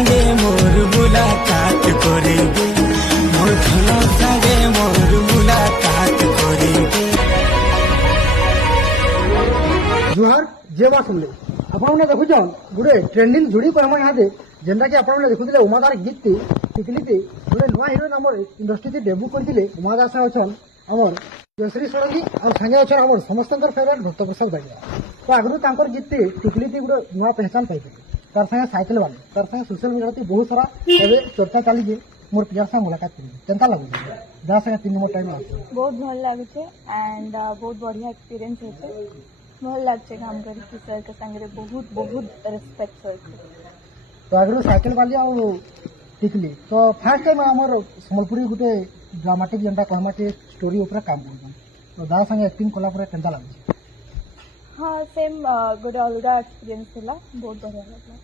संगे मोर मुलाकात करेंगे मोर धन संगे मोर मुलाकात करेंगे। जुहार जय मा सुनले आपण देखुछ गोटे ट्रेंडिंग जोड़ी पर हम यहाँ जेनटा कि आप देखुले उमादार गीत टिकली गोटे नुआ हिरोइन आम इंडस्ट्री डेब्यू करते उमादास अच्छन आमर जयश्री षडंगी और सागे अच्छन आम समस्त फेवरेट भक्त प्रसाद बाड़िया। तो आगु गीत टिकली गोटे नुआ पहचान पाई तार संगे साइकेल वाले तार संगे सोशल मीडिया बहुत सारा चर्चा चली मोर पियार से मुलाकात करेंगे केनता लगुच जहाँ संगे 3 नंबर टाइम बहुत भल लगे एंड बहुत बढ़िया एक्सपीरियंस होते भल लगे काम करके सर के संगे बहुत बहुत रेस्पेक्ट सर। तो आगु साइकेल वाली और टिकली तो फास्ट टाइम आमर सम्बलपुरी गोटे ड्रामाटिक जेनटा कहमा स्टोरी ऊपर काम कर तो दा संगे एक्टिंग कला पर केनता लगुच। हाँ सेम गोटे अलग एक्सपीरियंस थी बहुत बढ़िया लगा।